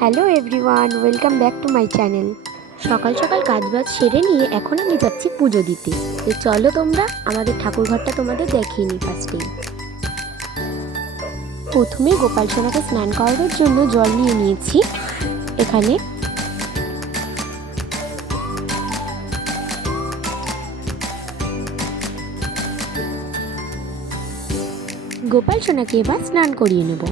Hello everyone, welcome back to my channel. সকাল সকাল কাজবাজ সেরে নিয়ে এখন আমি যাচ্ছি পুজো দিতে। তো চলো তোমরা আমাদের ঠাকুরঘরটা তোমাদের দেখিয়ে নিই। ফার্স্টেই প্রথমে গোপাল সোনাকে স্নান করানোর জন্য জল নিয়ে নিয়েছি। এখানে গোপাল সোনাকে এবার স্নান করিয়ে নেব।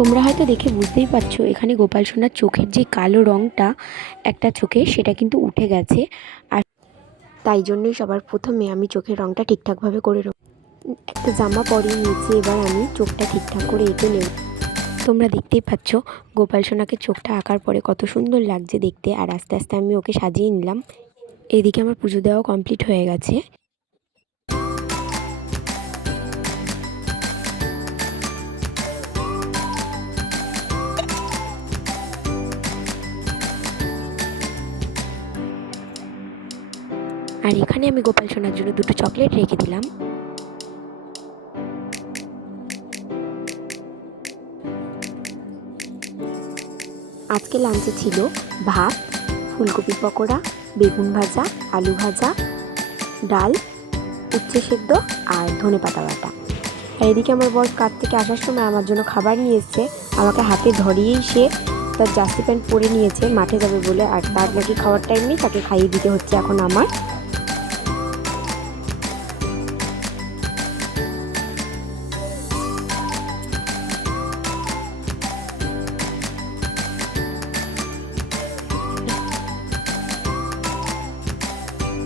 তোমরা হয়তো দেখে বুঝতেই পারছো এখানে গোপাল সোনার চোখের যে কালো রঙটা একটা চোখে সেটা কিন্তু উঠে গেছে, আর তাই জন্যই সবার প্রথমে আমি চোখের রঙটা ঠিকঠাকভাবে করে একটা জামা পরিয়ে নিয়েছি। এবার আমি চোখটা ঠিকঠাক করে এঁকে নেব। তোমরা দেখতেই পাচ্ছ গোপাল সোনাকে চোখটা আঁকার পরে কত সুন্দর লাগছে দেখতে, আর আস্তে আস্তে আমি ওকে সাজিয়ে নিলাম। এদিকে আমার পুজো দেওয়া কমপ্লিট হয়ে গেছে। আর এখানে আমি গোপাল সোনার জন্য দুটো চকলেট রেখে দিলাম। আজকে লাঞ্চে ছিল ভাত, ফুলকপি পকোড়া, বেগুন ভাজা, আলু ভাজা, ডাল, উচ্ছে সেদ্ধ আর ধনেপাতা বাটা। আর এদিকে আমার বর কাজ থেকে আসার সময় আমার জন্য খাবার নিয়ে এসছে। আমাকে হাতে ধরিয়েই সে তার জার্সি প্যান্ট পরে নিয়েছে মাঠে যাবে বলে, আর তার নাকি খাওয়ার টাইম নেই, তাকে খাইয়ে দিতে হচ্ছে এখন আমার।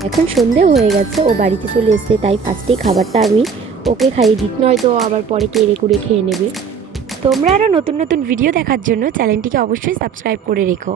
এখন সন্ধেও হয়ে গেছে, ও বাড়িতে চলে এসছে, তাই ফার্স্টেই খাবারটা আমি ওকে খাইয়ে দিই, নয়তো আবার পরে কেড়ে কুড়ে খেয়ে নেবে। তোমরা আরও নতুন নতুন ভিডিও দেখার জন্য চ্যানেলটিকে অবশ্যই সাবস্ক্রাইব করে রেখো।